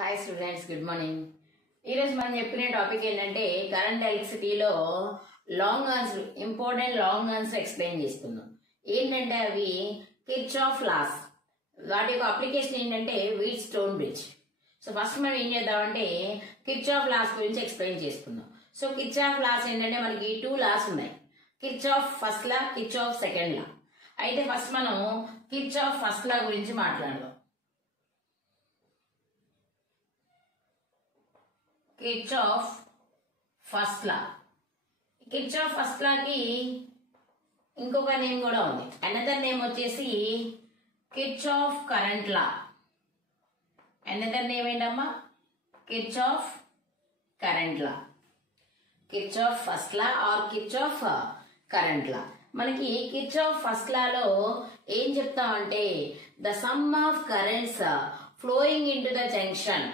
Hi students, good morning. ఈరోజు మనం చెప్పిన టాపిక్ ఏంటంటే కరెంట్ ఎలక్ట్రిసిటీలో long answer, important long answer explain చేస్తున్నాం. ఏంటంటే అవి కిర్చాఫ్ లాస్, వాటి యొక్క అప్లికేషన్ ఏంటంటే Wheatstone bridge. So first మనం ఏం చేద్దామంటే కిర్చాఫ్ లాస్ గురించి ఎక్స్ప్లెయిన్ చేసుకుందాం. సో కిర్చాఫ్ లాస్ ఏంటంటే మనకి 2 లాస్ ఉన్నాయి, Kirchhoff first law, Kirchhoff second law. అయితే ఫస్ట్ మనం కిర్చాఫ్ ఫస్ట్ లా గురించి మాట్లాడదాం. Kirchhoff first law, Kirchhoff first లాకి ఇంకొక నేమ్ కూడా ఉంది. అనదర్ నేమ్ వచ్చేసి Kirchhoff current law. Another name ఏంటమ్మా? Kirchhoff current law, Kirchhoff first law or Kirchhoff current law. మనకి కిర్చాఫ్ ఫస్ట్ లాలో ఏం చెప్తామంటే the sum of currents flowing into the junction,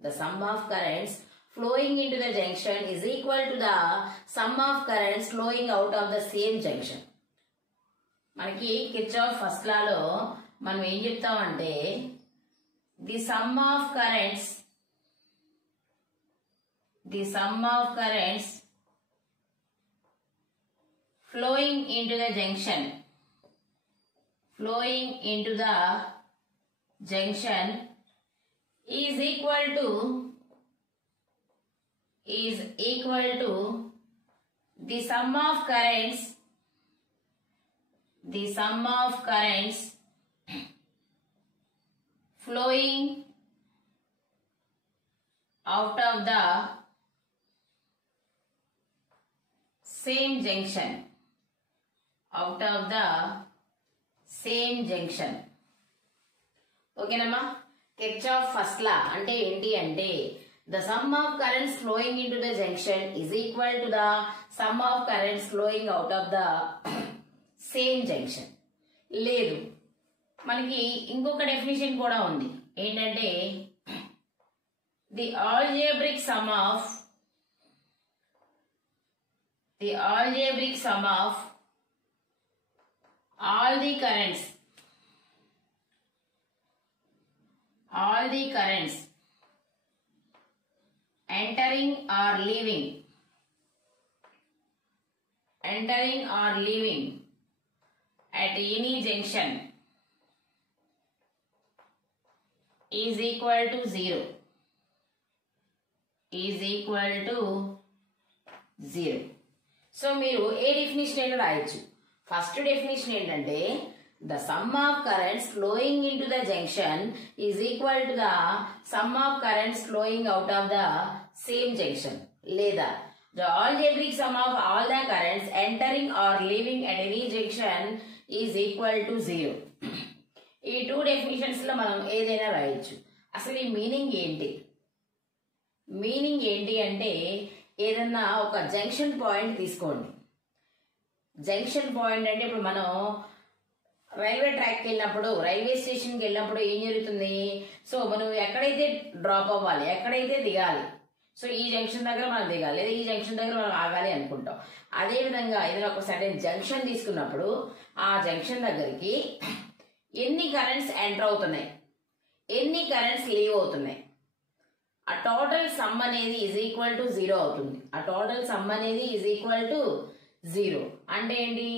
the sum of currents flowing into the junction is equal to the sum of currents flowing out of the same junction. మనకి Kirchhoff first లాలో మనం ఏం చెప్తామంటే the sum of currents flowing into the junction is equal to the sum of currents flowing out of the same junction, ఓకేనమ్మా? Kirchhoff first లా అంటే ఏంటి అంటే the sum of currents flowing into the junction is equal to the sum of currents flowing out of the same junction. లేదు, మనకి ఇంకొక definition కూడా ఉంది. ఏంటంటే the algebraic sum of all the currents entering or leaving at any junction is equal to 0. So మీరు ఏ definition అయినా రాయొచ్చు. First definition ఏంటంటే the sum of currents flowing into the junction is equal to the sum of currents flowing out of the same junction. లేదా the algebraic sum of all the currents entering or leaving at any junction is equal to 0. ఈ 2 definitions లో మనం ఏదైనా రాయొచ్చు. అసలు ఈ meaning ఏంటి అంటే ఏదన్నా ఒక జంక్షన్ పాయింట్ తీసుకోండి. జంక్షన్ పాయింట్ అంటే ఇప్పుడు మనం రైల్వే ట్రాక్కి వెళ్ళినప్పుడు, రైల్వే స్టేషన్కి వెళ్ళినప్పుడు ఏం జరుగుతుంది? సో మనం ఎక్కడైతే డ్రాప్ అవ్వాలి, ఎక్కడైతే దిగాలి, సో ఈ జంక్షన్ దగ్గర మనం దిగాలి, లేదా ఈ జంక్షన్ దగ్గర మనం ఆగాలి అనుకుంటాం. అదేవిధంగా ఏదైనా ఒక సర్టెన్ జంక్షన్ తీసుకున్నప్పుడు ఆ జంక్షన్ దగ్గరికి ఎన్ని కరెంట్స్ ఎంటర్ అవుతున్నాయి, ఎన్ని కరెంట్స్ లీవ్ అవుతున్నాయి, ఆ టోటల్ సమ్ అనేది ఈజ్ ఈక్వల్ టు 0 అవుతుంది. అంటే ఏంటి?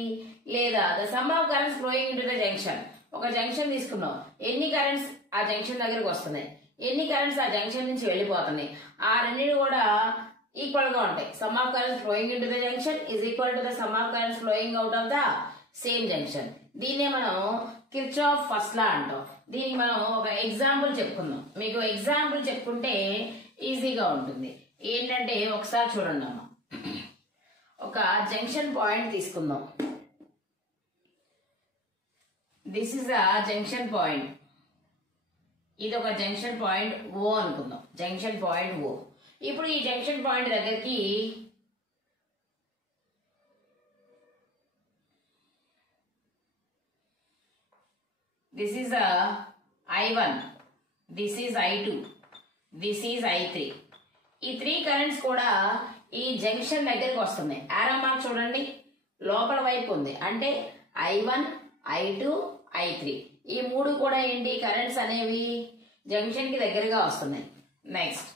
లేదా the sum of currents flowing into the junction, ఒక జంక్షన్ తీసుకున్నాం, ఎన్ని కరెంట్స్ ఆ జంక్షన్ దగ్గరకు వస్తున్నాయి, ఎన్ని కరెంట్స్ ఆ జంక్షన్ నుంచి వెళ్ళిపోతున్నాయి, ఆ రెండింటి కూడా ఈక్వల్ గా ఉంటాయి. Some of currents flowing into the junction is equal to the sum of currents flowing out of the same junction. దీన్నే మనం కిర్చాఫ్ ఫస్ట్ లా అంటాం. దీనికి మనం ఒక ఎగ్జాంపుల్ చెప్పుకుందాం. మీకు ఎగ్జాంపుల్ చెప్పుకుంటే ఈజీగా ఉంటుంది. ఏంటంటే ఒకసారి చూడండి అమ్మా, ఒక జంక్షన్ పాయింట్ తీసుకుందాం. This is a junction point. ఇది ఒక జంక్షన్ పాయింట్ ఓ అనుకుందాం, జంక్షన్ పాయింట్ ఓ. ఇప్పుడు ఈ జంక్షన్ పాయింట్ దగ్గరికి this is I1, this is I2, this is I3. ఈ 3 కరెంట్స్ కూడా ఈ జంక్షన్ దగ్గరికి వస్తున్నాయి. ఆరో మార్క్ చూడండి, లోపల వైపు ఉంది. అంటే I1, I2, I3 ఈ 3 కూడా ఏంటి? కరెంట్స్ అనేవి జంక్షన్ కి దగ్గరగా వస్తున్నాయి. నెక్స్ట్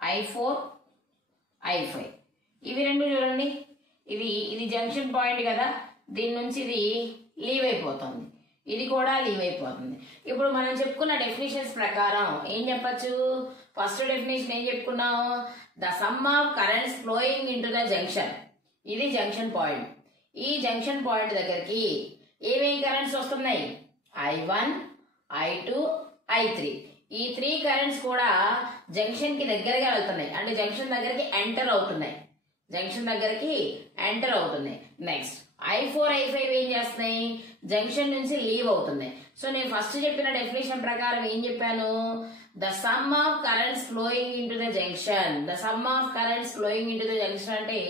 I4 I5 ఇవి రెండు చూడండి, ఇది జంక్షన్ పాయింట్ కదా, దీని నుంచి ఇది లీవ్ అయిపోతుంది, ఇది కూడా లీవ్ అయిపోతుంది. ఇప్పుడు మనం చెప్పుకున్న డెఫినేషన్స్ ప్రకారం ఏం చెప్పచ్చు? ఫస్ట్ డెఫినేషన్ ఏం చెప్పుకున్నాం? The sum of currents flowing into the junction. ఇది జంక్షన్ పాయింట్. ఈ జంక్షన్ పాయింట్ దగ్గరికి ఏమేమి కరెంట్స్ వస్తున్నాయి? I1 I2 I3. ఈ 3 కరెంట్స్ కూడా జంక్షన్ కి దగ్గరగా వెళ్తున్నాయి, అంటే జంక్షన్ దగ్గరికి ఎంటర్ అవుతున్నాయి, జంక్షన్ దగ్గరికి ఎంటర్ అవుతున్నాయి. నెక్స్ట్ I4 I5 ఏం చేస్తున్నాయి? జంక్షన్ నుంచి లీవ్ అవుతున్నాయి. సో నేను ఫస్ట్ చెప్పిన డెఫినేషన్ ప్రకారం ఏం చెప్పాను? The sum of currents flowing into the junction. The sum of currents flowing into the junction అంటే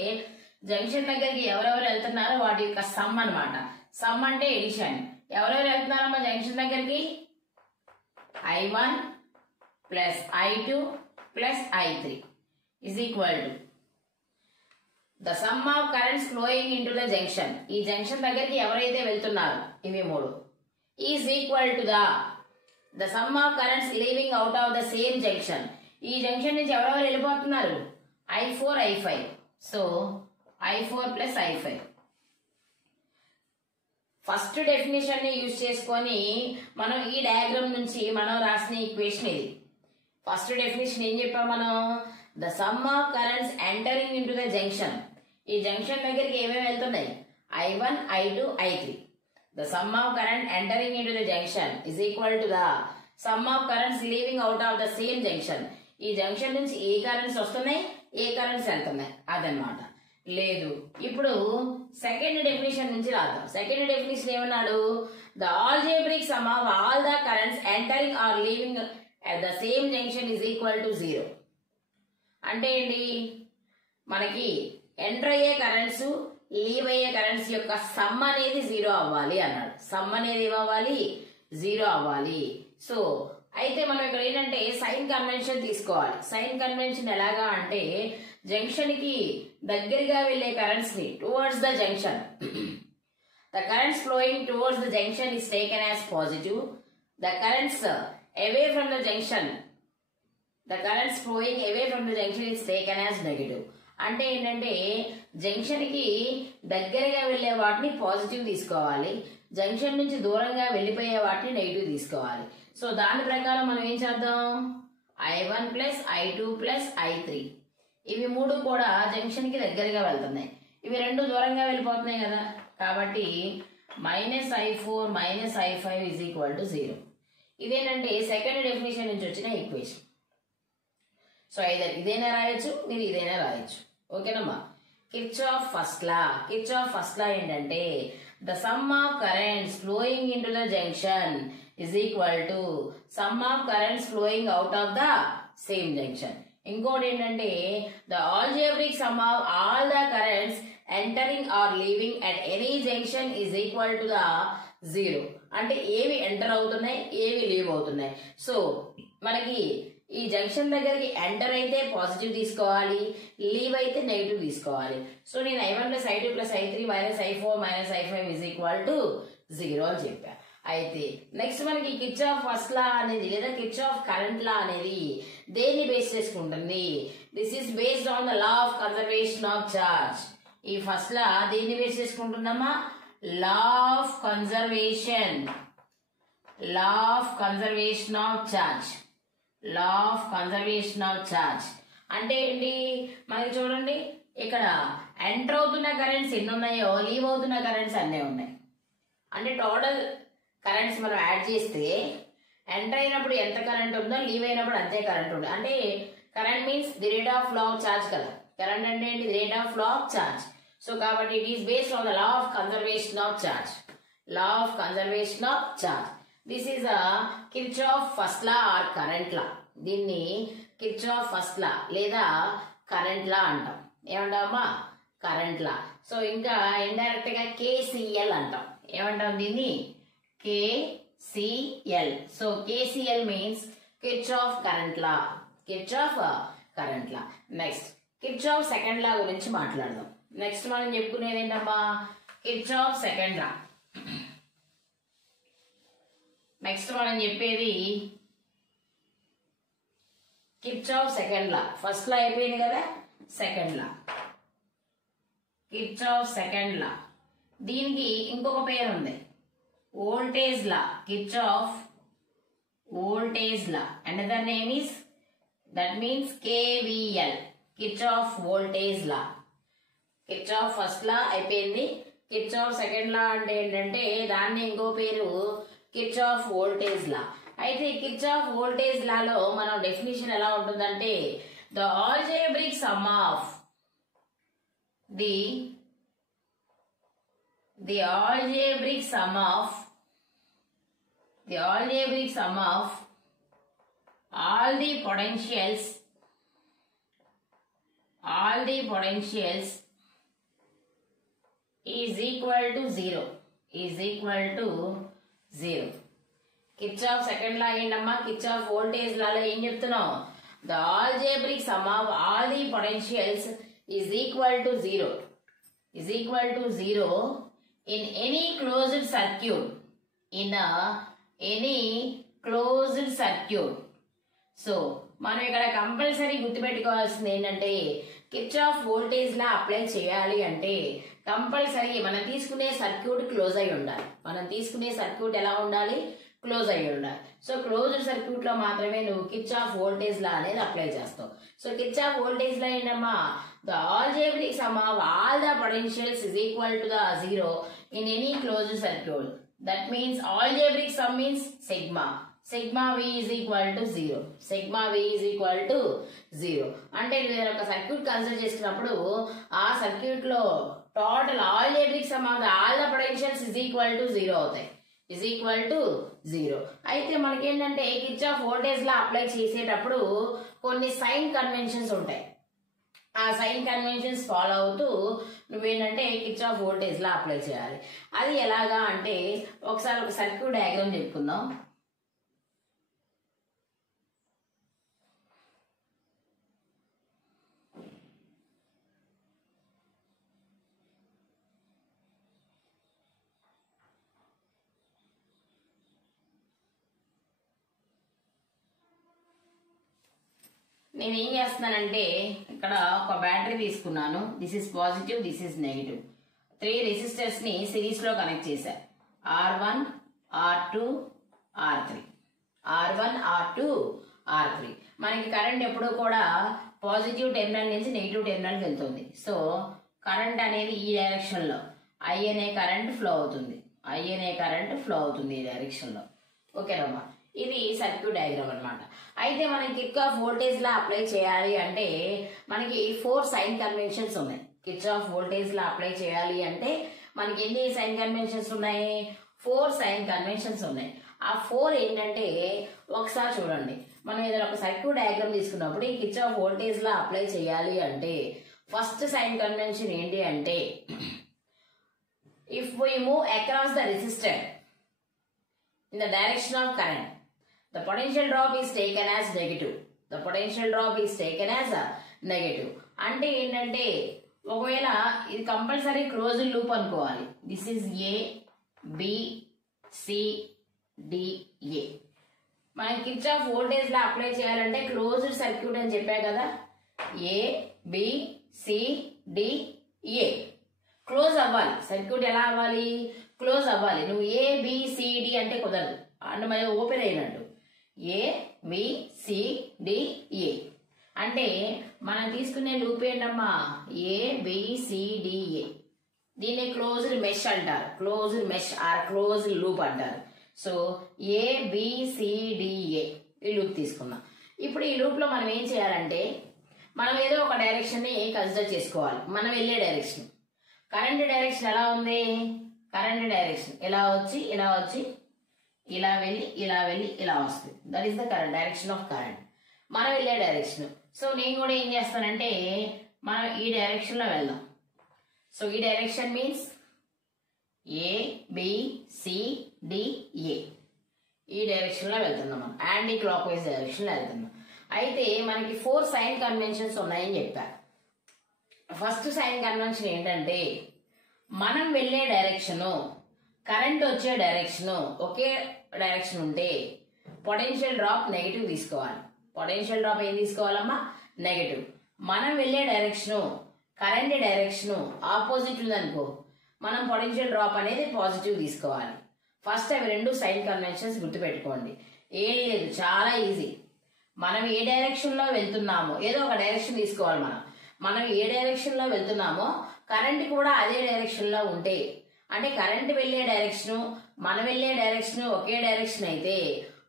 జంక్షన్ దగ్గరికి ఎవరెవరు వెళ్తున్నారో వాటి యొక్క సమ్ అన్నమాట. సమ్ అంటే ఎడిషన్. ఎవరెవరు వెళ్తున్నారమ్మా జంక్షన్ దగ్గరికి? I1 plus I2 plus I3 is equal to the sum of currents flowing into the junction. ఈ జంక్షన్ దగ్గరికి ఎవరైతే వెళ్తున్నారో ఇవి 3 is equal to the sum of currents leaving out of the same junction. ఈ junction నుంచి ఎవరెవరు వెళ్ళిపోతున్నారు? I4 I5. So I4 plus I5. First definition ని యూజ్ చేసుకొని మనం ఈ డయాగ్రామ్ నుంచి మనం రాసిన ఈక్వేషన్ ఇది. ఫస్ట్ డెఫినేషన్ ఏం చెప్పాం మనం? The sum of currents entering into the junction. ఈ జంక్షన్ దగ్గరికి ఏమేమి వెళ్తున్నాయి? I1 I2 I3. The sum of current entering into the junction is equal to the sum of currents leaving out of the same junction. ఈ junction నుంచి ఏ currents వస్తున్నాయి, ఏ currents వెళ్తున్నాయి అదనమాట. లేదు, ఇప్పుడు సెకండ్ డెఫినేషన్ నుంచి రాద్దాం. సెకండ్ డెఫినేషన్ ఏమన్నాడు? The algebraic sum of all the currents entering or leaving at the same junction is equal to 0. అంటే ఏంటి? మనకి ఎంటర్ అయ్యే కరెంట్స్, లీవ్ అయ్యే కరెంట్స్ యొక్క సమ్ అనేది 0 అవ్వాలి అన్నాడు. సమ్ అనేది ఏమవ్వాలి? 0 అవ్వాలి. సో అయితే మనం ఇక్కడ ఏంటంటే సైన్ కన్వెన్షన్ తీసుకోవాలి. సైన్ కన్వెన్షన్ ఎలాగా అంటే జంక్షన్ కి దగ్గరగా వెళ్లే కరెంట్స్ ని towards the junction, the currents flowing towards the junction is taken as positive. The currents away from the junction, the currents flowing away from the junction is taken as negative. అంటే ఏంటంటే junction కి దగ్గరగా వెళ్లే వాటిని positive తీసుకోవాలి, junction నుంచి దూరంగా వెళ్లిపోయే వాటిని నెగిటివ్ తీసుకోవాలి. సో దాని ప్రకారం మనం ఏం చేద్దాం? I1 plus I2 plus I3 ఇవి 3 కూడా జంక్షన్ కి దగ్గరగా వెళ్తున్నాయి, ఇవి 2 దూరంగా వెళ్ళిపోతున్నాయి కదా, కాబట్టి -I4 -I5 is equal to 0. ఇదేనంటే సెకండ్ డెఫినేషన్ నుంచి వచ్చిన ఈక్వేషన్. సో ఐదర్ ఇదైనా రాయొచ్చు, మీరు ఇదైనా రాయొచ్చు. ఓకేనమ్మా. Kirchhoff first law. Kirchhoff first law ఏంటంటే the sum of currents flowing into the junction is equal to sum of currents flowing out of the same junction. ఇంకోటి ఏంటంటే the algebraic sum of all the currents entering or leaving at any junction is equal to the 0. అంటే ఏవి enter అవుతున్నాయి, ఏవి leave అవుతున్నాయి. So మనకి ఈ junction దగ్గరికి ఎంటర్ అయితే పాజిటివ్ తీసుకోవాలి, లీవ్ అయితే నెగిటివ్ తీసుకోవాలి. సో నేను I1 plus I2 plus I3 minus I4 minus I5 is equal to 0 అని చెప్పా. అయితే నెక్స్ట్ మనకి కిర్చాఫ్ ఫస్ట్ లా అనేది లేదా కిర్చాఫ్ కరెంట్ లా అనేది దేన్ని బేస్ చేసుకుంటుంది? This is based on the law of conservation of charge. ఈ ఫస్ట్ లా దేన్ని బేస్ చేసుకుంటుందమ్మా? Law of conservation, law of conservation of charge, law of conservation of charge. అంటే ఏంటి? మనకి చూడండి ఇక్కడ ఎంటర్ అవుతున్న కరెంట్స్ ఎన్ని ఉన్నాయో లీవ్ అవుతున్న కరెంట్స్ అన్నీ ఉన్నాయి. అంటే టోటల్ కరెంట్స్ మనం యాడ్ చేస్తే ఎంటర్ అయినప్పుడు ఎంత కరెంట్ ఉందో లీవ్ అయినప్పుడు అంతే కరెంట్ ఉంది. అంటే current means the rate of flow of charge కదా. కరెంట్ అంటే ఏంటి? The rate of flow of charge. So కాబట్టి it is based on the law of conservation of charge, law of conservation of charge. This is a Kirchhoff first law or current law. దీన్ని Kirchhoff first law లేదా current law అంటాం. ఏమంటామా? Current law. So ఇంకా indirect గా KCL అంటాం. ఏమంటాం దీన్ని? KCL. So KCL means Kirchhoff current law, Kirchhoff current లా. Next Kirchhoff second లా గురించి మాట్లాడదాం. నెక్స్ట్ మనం చెప్పుకునేది ఏంటమ్మా? కిర్చాఫ్ సెకండ్ లా. నెక్స్ట్ మనం చెప్పేది Kirchhoff second law. First law అయిపోయింది కదా, second law, Kirchhoff second law. దీనికి ఇంకొక పేరు ఉంది, voltage law. Kirchhoff voltage law. Another name is, that means KVL, Kirchhoff voltage law. Kirchhoff first law అయిపోయింది. కిర్చాఫ్ సెకండ్ లా అంటే ఏంటంటే దాన్ని ఇంకో పేరు కిర్చాఫ్ వోల్టేజ్ లా. అయితే కిర్చాఫ్ వోల్టేజ్ లాలో మనం డెఫినిషన్ ఎలా ఉంటుందంటే the algebraic sum of the algebraic sum of all the potentials is equal to 0. Kirchhoff second లా ఏంటమ్మా, కిర్చాఫ్ వోల్టేజ్ లాలో ఏం చెప్తున్నాం, the algebraic sum of all the potentials is equal to 0 in any closed circuit. So మనం ఇక్కడ compulsory గుర్తుపెట్టుకోవాల్సింది ఏంటంటే Kirchhoff voltage law apply చేయాలి అంటే compulsory మనం తీసుకునే సర్క్యూట్ క్లోజ్ అయి ఉండాలి. మనం తీసుకునే సర్క్యూట్ ఎలా ఉండాలి, క్లోజ్ అయి ఉండాలి. సో క్లోజ్డ్ సర్క్యూట్ లో మాత్రమే నువ్వు కిర్చాఫ్ వోల్టేజ్ లా అనేది అప్లై చేస్తావు. సో కిర్చాఫ్ వోల్టేజ్ లా ఏంటమ్మా, the algebraic sum of all the potentials is equal to the 0 in any closed circuit. That means algebraic sum means sigma V is equal to 0. అంటే నేను ఒక circuit consider చేసుకున్నప్పుడు ఆ circuit లో total algebraic sum of all the potentials is equal to 0 అవుతాయి. అయితే మనకేంటంటే Kirchhoff voltage law apply చేసేటప్పుడు కొన్ని సైన్ కన్వెన్షన్స్ ఉంటాయి. ఆ సైన్ కన్వెన్షన్స్ ఫాలో అవుతూ నువ్వేంటంటే కిర్చాఫ్ వోల్టేజ్ లా అప్లై చేయాలి. అది ఎలాగా అంటే ఒకసారి ఒక సర్క్యూట్ డయాగ్రామ్ చెప్పుకుందాం. నేను ఏం చేస్తున్నానంటే ఇక్కడ ఒక బ్యాటరీ తీసుకున్నాను. This is positive, this is negative. 3 resistors ని సిరీస్ లో కనెక్ట్ చేశా. R1, R2, R3. మనకి కరెంట్ ఎప్పుడు కూడా పాజిటివ్ టెర్మినల్ నుంచి నెగిటివ్ టెర్మినల్కి వెళ్తుంది. సో కరెంట్ అనేది ఈ డైరెక్షన్ లో I అనే కరెంట్ ఫ్లో అవుతుంది ఈ డైరెక్షన్ లో. ఓకేనమ్మా, ఇది సర్క్యూట్ డయాగ్రామ్ అన్నమాట. అయితే మనం కిర్చాఫ్ వోల్టేజ్ లా అప్లై చేయాలి అంటే మనకి 4 సైన్ కన్వెన్షన్స్ ఉన్నాయి. కిర్చాఫ్ వోల్టేజ్ లా అప్లై చేయాలి అంటే మనకి ఎన్ని సైన్ కన్వెన్షన్స్ ఉన్నాయి, 4 సైన్ కన్వెన్షన్స్ ఉన్నాయి. ఆ 4 ఏంటంటే ఒకసారి చూడండి, మనం ఏదైనా ఒక సర్క్యూట్ డయాగ్రామ్ తీసుకున్నప్పుడు ఈ కిర్చాఫ్ వోల్టేజ్ లా అప్లై చేయాలి అంటే ఫస్ట్ సైన్ కన్వెన్షన్ ఏంటి అంటే if we move across the resistor in the direction of current, the potential drop is taken as negative. అంటే ఏంటంటే ఒకవేళ ఇది కంపల్సరీ క్లోజ్ లూప్ అనుకోవాలి. This is ABCDA. మనం కిర్చాఫ్ వోల్టేజ్ లా అప్లై చేయాలంటే closed circuit అని చెప్పా కదా, ABCDA క్లోజ్ అవ్వాలి. సర్క్యూట్ ఎలా అవ్వాలి, క్లోజ్ అవ్వాలి. నువ్వు ABCD అంటే కుదరదు, అంటే మరి ఓపెన్ అయినట్టు. ABCDA అంటే మనం తీసుకునే లూప్ ఏంటమ్మా, ABCDA. దీన్ని క్లోజ్డ్ మెష్ అంటారు, క్లోజ్డ్ లూప్ అంటారు. సో ABCDA ఈ లూప్ తీసుకున్నాం. ఇప్పుడు ఈ లూప్ లో మనం ఏం చేయాలంటే మనం ఏదో ఒక డైరెక్షన్ ని కన్సిడర్ చేసుకోవాలి. మనం వెళ్ళే డైరెక్షన్, కరెంట్ డైరెక్షన్ ఎలా ఉంది, కరెంట్ డైరెక్షన్ ఇలా వచ్చి ఇలా వెళ్ళి ఇలా వస్తుంది. That is the current direction of current, మనం వెళ్ళే డైరెక్షన్. సో నేను కూడా ఏం చేస్తానంటే మనం ఈ డైరెక్షన్ లో వెళ్దాం. సో ఈ డైరెక్షన్ మీన్స్ ABCDA ఈ డైరెక్షన్ లో వెళ్తున్నాం మనం, యాంటీ క్లాక్ వైజ్ డైరెక్షన్ లో వెళ్తున్నాం. అయితే మనకి 4 సైన్ కన్వెన్షన్స్ ఉన్నాయని చెప్పా. ఫస్ట్ సైన్ కన్వెన్షన్ ఏంటంటే మనం వెళ్ళే డైరెక్షన్ కరెంట్ వచ్చే డైరెక్షన్ ఒకే డైరెక్షన్ ఉంటే పొటెన్షియల్ డ్రాప్ నెగిటివ్ తీసుకోవాలి. పొటెన్షియల్ డ్రాప్ ఏం తీసుకోవాలమ్మా? నెగిటివ్. మనం వెళ్ళే డైరెక్షన్ కరెంట్ డైరెక్షన్ ఆపోజిట్ ఉందనుకో, మనం పొటెన్షియల్ డ్రాప్ అనేది పాజిటివ్ తీసుకోవాలి. ఫస్ట్ అవి రెండు సైన్ కన్వెన్షన్స్ గుర్తుపెట్టుకోండి. ఏం లేదు, చాలా ఈజీ. మనం ఏ డైరెక్షన్ లో వెళ్తున్నామో ఏదో ఒక డైరెక్షన్ తీసుకోవాలి. మనం ఏ డైరెక్షన్ లో వెళ్తున్నామో కరెంట్ కూడా అదే డైరెక్షన్ లో ఉంటే, అంటే కరెంట్ వెళ్లే డైరెక్షన్ మనం వెళ్లే డైరెక్షన్ ఒకే డైరెక్షన్ అయితే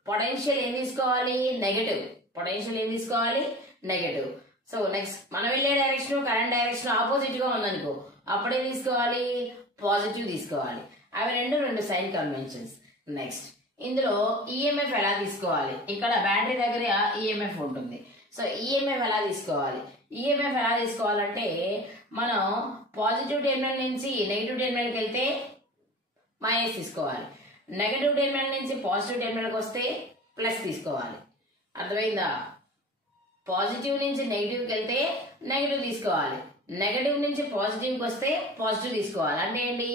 పొటెన్షియల్ ఏం తీసుకోవాలి? నెగటివ్. పొటెన్షియల్ ఏం తీసుకోవాలి? నెగటివ్. సో నెక్స్ట్ మనం వెళ్లే డైరెక్షన్ కరెంట్ డైరెక్షన్ ఆపోజిట్ గా ఉందనుకో, అప్పుడే తీసుకోవాలి? పాజిటివ్ తీసుకోవాలి. అవి రెండు సైన్ కన్వెన్షన్స్. నెక్స్ట్ ఇందులో ఈఎంఎఫ్ ఎలా తీసుకోవాలి? ఇక్కడ బ్యాటరీ దగ్గర ఈఎంఎఫ్ ఉంటుంది. సో ఈఎంఎఫ్ ఎలా తీసుకోవాలి? ఈఎంఎఫ్ ఎలా తీసుకోవాలంటే మనం పాజిటివ్ టెర్మినల్ నుంచి నెగిటివ్ టెర్మినల్కి వెళ్తే మైనస్ తీసుకోవాలి. నెగటివ్ టెర్మినల్ నుంచి పాజిటివ్ టెర్మినల్కి వస్తే ప్లస్ తీసుకోవాలి. అర్థమైందా? పాజిటివ్ నుంచి నెగిటివ్కి వెళ్తే నెగిటివ్ తీసుకోవాలి. నెగటివ్ నుంచి పాజిటివ్కి వస్తే పాజిటివ్ తీసుకోవాలి. అంటే ఏంటి?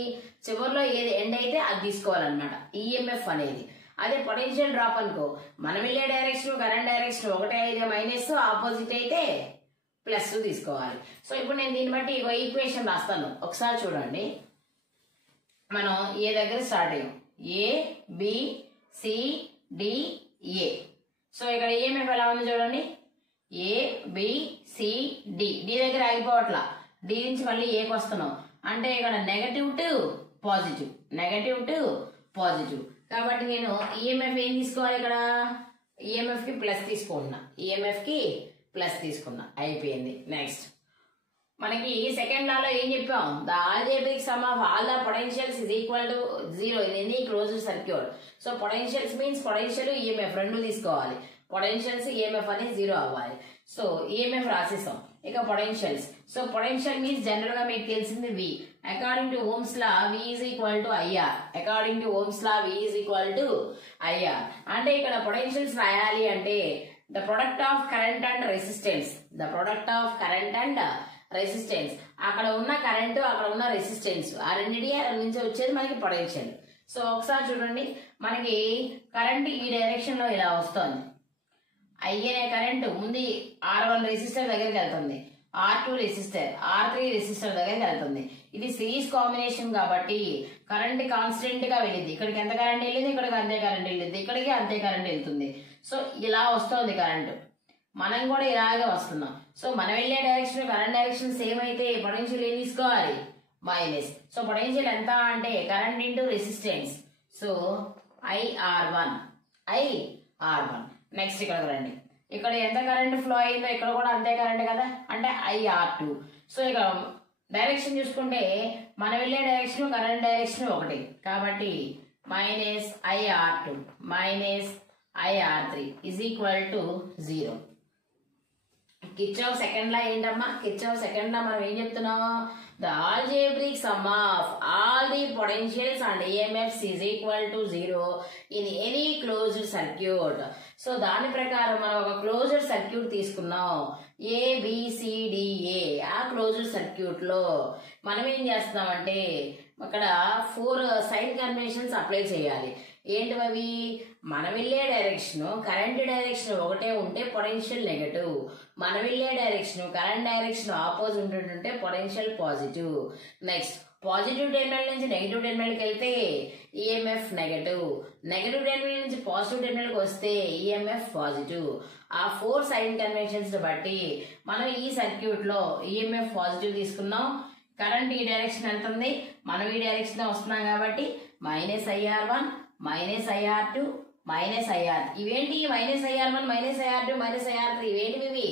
చివరిలో ఏది ఎండ్ అయితే అది తీసుకోవాలన్నమాట ఈఎంఎఫ్ అనేది. అదే పొటెన్షియల్ డ్రాప్ అనుకో, మనం వెళ్ళే డైరెక్షన్ కరెంట్ డైరెక్షన్ ఒకటే అయితే మైనస్, ఆపోజిట్ అయితే ప్లస్ తీసుకోవాలి. సో ఇప్పుడు నేను దీన్ని బట్టి ఒక ఈక్వేషన్ రాస్తాను, ఒకసారి చూడండి. మనం ఏ దగ్గర స్టార్ట్ అయ్యాం? A B C D A. So ఇక్కడ ఈఎంఎఫ్ ఎలా ఉంది చూడండి. A B C D. D దగ్గర ఆగిపోవట్లా, డి నుంచి మళ్ళీ ఏకి వస్తున్నాం. అంటే ఇక్కడ negative to positive, negative to positive. కాబట్టి నేను ఈఎంఎఫ్ ఏం తీసుకోవాలి? ఇక్కడ ఈఎంఎఫ్ కి ప్లస్ తీసుకుంటున్నా, ఈఎంఎఫ్ కి ప్లస్ తీసుకున్నా, అయిపోయింది. నెక్స్ట్ మనకి సెకండ్ లాలో ఏం చెప్పాం? The algebraic sum of all the potentials is equal to 0 in any closed circuit. So potentials means potential EMF రెండు తీసుకోవాలి. పొటెన్షియల్స్ ఈఎంఎఫ్ అనేది 0 అవ్వాలి. సో ఈఎంఎఫ్ రాసేసాం. ఇక potentials. So potential means general గా మీకు తెలిసింది V. According to Ohm's law V is equal to IR. According to Ohm's law V is equal to IR. అంటే ఇక్కడ పొటెన్షియల్స్ రాయాలి అంటే the product of current and resistance, the product of current and resistance. అక్కడ ఉన్న current అక్కడ ఉన్న resistance ఆ రెండింటి నుంచి వచ్చేది మనకి పొటెన్షియల్. సో ఒకసారి చూడండి, మనకి కరెంట్ ఈ డైరెక్షన్ లో ఇలా వస్తుంది. I అనే కరెంటు ముందు R1 రెసిస్టర్ దగ్గరికి వెళ్తుంది, R2 రెసిస్టర్, R3 రెసిస్టర్ దగ్గరికి వెళ్తుంది. ఇది సిరీస్ కాంబినేషన్ కాబట్టి కరెంట్ కాన్స్టెంట్ గా వెళ్ళింది. ఇక్కడికి ఎంత కరెంట్ వెళ్ళింది, ఇక్కడికి అంతే కరెంట్ వెళ్ళింది, ఇక్కడికి అంతే కరెంట్ వెళ్తుంది. సో ఇలా వస్తుంది కరెంటు, మనం కూడా ఇలాగే వస్తున్నాం. సో మనం వెళ్ళే డైరెక్షన్ కరెంట్ డైరెక్షన్ సేమ్ అయితే పొటెన్షియల్ ఏం తీసుకోవాలి? మైనస్. సో పొటెన్షియల్ ఎంత అంటే current into resistance. So IR1. Next ఇక్కడ రండి, ఇక్కడ ఎంత కరెంట్ ఫ్లో అయిందో ఇక్కడ కూడా అంతే కరెంట్ కదా, అంటే IR2. సో ఇక డైరెక్షన్ చూసుకుంటే మనం వెళ్ళే డైరెక్షన్ కరెంట్ డైరెక్షన్ ఒకటి కాబట్టి minus IR2 minus IR3 is equal to 0. Kirchhoff second లా ఏంటమ్మా? కిర్చాఫ్ సెకండ్ లా మనం ఏం చెప్తున్నాం? The algebraic sum of all the potentials and EMFs is equal to 0 in any closed circuit. So దాని ప్రకారం మనం ఒక క్లోజ్డ్ సర్క్యూట్ తీసుకున్నాం, ABCDA. ఆ క్లోజ్డ్ సర్క్యూట్ లో మనం ఏం చేస్తున్నామంటే అక్కడ 4 సైన్ కన్వెన్షన్స్ అప్లై చేయాలి. ఏంటివి? మనం వెళ్ళే డైరెక్షన్ కరెంట్ డైరెక్షన్ ఒకటే ఉంటే పొటెన్షియల్ నెగటివ్, మనం వెళ్ళే డైరెక్షన్ కరెంట్ డైరెక్షన్ ఆపోజిట్ ఉంటే potential positive. Next positive terminal నుంచి నెగిటివ్ టెర్మినల్కి వెళ్తే ఈఎంఎఫ్ నెగటివ్, నెగటివ్ టెర్మినల్ నుంచి పాజిటివ్ టెర్మినల్కి వస్తే ఈఎంఎఫ్ పాజిటివ్. ఆ 4 సైన్ కన్వెన్షన్స్ బట్టి మనం ఈ సర్క్యూట్ లో ఈఎంఎఫ్ పాజిటివ్ తీసుకున్నాం. కరెంట్ ఈ డైరెక్షన్ వెళ్తుంది, మనం ఈ డైరెక్షన్ వస్తున్నాం కాబట్టి minus IR1 minus IR2 minus IR. ఇవేంటి? Minus IR1 minus IR2 minus IR3 ఇవేంటివి? ఇవి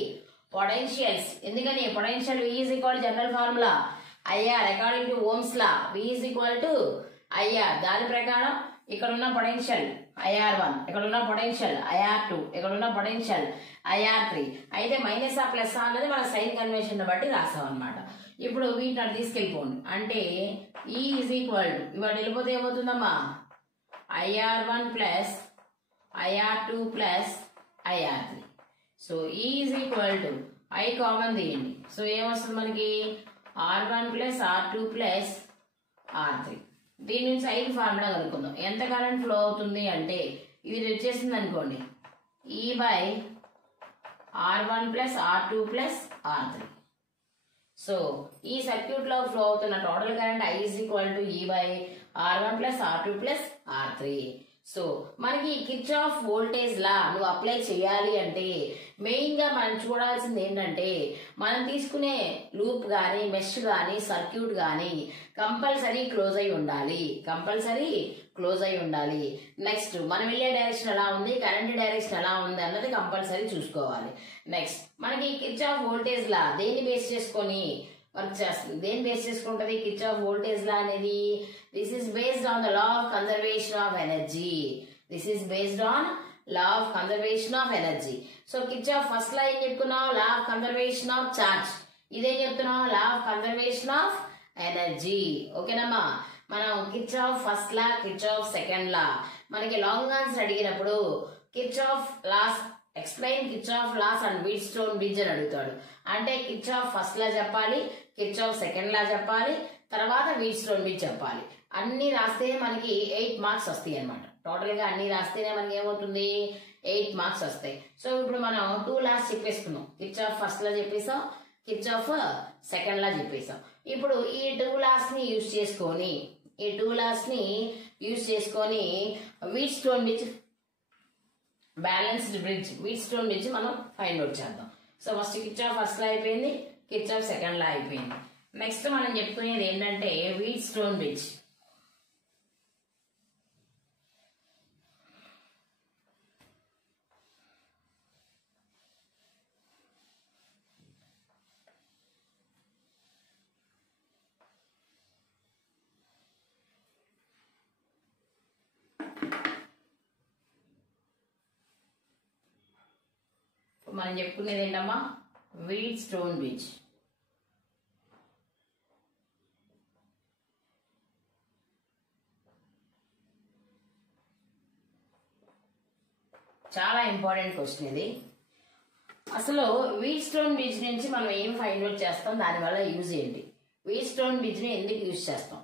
పొటెన్షియల్స్. ఎందుకని? Potential V is equal general formula IR. According to Ohm's law V is equal to IR. దాని ప్రకారం ఇక్కడ ఉన్న పొటెన్షియల్ IR1, ఇక్కడ ఉన్న పొటెన్షియల్ IR2, ఇక్కడ ఉన్న పొటెన్షియల్ IR3. అయితే మైనస్ ఆ ప్లస్ అన్నది మన సైన్ కన్వెన్షన్ బట్టి రాసాం అనమాట. ఇప్పుడు వీటిని అటు తీసుకెళ్ళిపోండి. అంటే E ఈజ్ ఈక్వల్ టు ఇవాళ వెళ్ళిపోతే ఏమవుతుందమ్మా? IR1 plus IR2 plus IR3. So E is equal to I common తీయండి. సో ఏమొస్తుంది మనకి? R1 plus R2 plus R3. దీని నుంచి ఐ ఫార్ములా కనుక్కుందాం. ఎంత కరెంట్ ఫ్లో అవుతుంది అంటే ఇది వచ్చేసింది అనుకోండి, E/R1 + R2 + R3. సో ఈ సర్క్యూట్ లో ఫ్లో అవుతున్న total current I = E/R1 + R2 + R3. So మనకి కిర్చాఫ్ వోల్టేజ్ లా నువ్వు అప్లై చేయాలి అంటే మెయిన్ గా మనం చూడాల్సింది ఏంటంటే మనం తీసుకునే లూప్ గానీ మెష్ గానీ సర్క్యూట్ గానీ కంపల్సరీ క్లోజ్ అయి ఉండాలి. నెక్స్ట్ మనం వెళ్ళే డైరెక్షన్ ఎలా ఉంది, కరెంట్ డైరెక్షన్ ఎలా ఉంది అన్నది కంపల్సరీ చూసుకోవాలి. నెక్స్ట్ మనకి కిర్చాఫ్ వోల్టేజ్ లా దేన్ని బేస్ చేసుకొని వర్క్ చేస్తుంది, దేని బేస్ చేసుకుంటది కిర్చాఫ్ వోల్టేజ్ లా అనేది? This is based on the law of conservation of energy. So Kirchhoff first law ఏం చెప్పుకున్నాం? Law of conservation of charge. ఇదేం చెప్తున్నాం? Law of conservation of energy. ఓకేనమ్మా. మనం Kirchhoff first law, Kirchhoff second law మనకి long answer అడిగినప్పుడు Kirchhoff laws explain Kirchhoff laws and Wheatstone bridge అని అడుగుతాడు. అంటే కిర్చాఫ్ ఫస్ట్ లా చెప్పాలి, కిర్చాఫ్ సెకండ్ లా చెప్పాలి, తర్వాత వీట్స్టోన్ బ్రిడ్జ్ చెప్పాలి. అన్ని రాస్తే మనకి 8 మార్క్స్ వస్తాయి అనమాట. టోటల్ గా అన్ని రాస్తేనే మనకి ఏమవుతుంది? 8 మార్క్స్ వస్తాయి. సో ఇప్పుడు మనం 2 లాస్ చెప్పేసుకున్నాం. కిర్చాఫ్ ఫస్ట్ లా చెప్పేసాం, కిర్చాఫ్ సెకండ్ లా చెప్పేసాం. ఇప్పుడు ఈ 2 లాస్ ని యూజ్ చేసుకొని Wheatstone bridge, balanced bridge, Wheatstone bridge మనం ఫైండ్ అవుట్ చేద్దాం. So first Kirchhoff first law అయిపోయింది, కిర్చాఫ్ సెకండ్ లా అయిపోయింది. నెక్స్ట్ మనం చెప్పుకునేది ఏంటంటే వీట్స్టోన్ బ్రిడ్జ్. మనం చెప్పుకునేది ఏంటమ్మా? Wheatstone bridge. చాలా ఇంపార్టెంట్ క్వశ్చన్ ఇది. అసలు వీట్స్టోన్ బ్రిడ్జ్ నుంచి మనం ఏం ఫైండ్ అవుట్ చేస్తాం, దానివల్ల యూజ్ ఏంటి, వీట్స్టోన్ బ్రిడ్జ్ ని ఎందుకు యూజ్ చేస్తాం,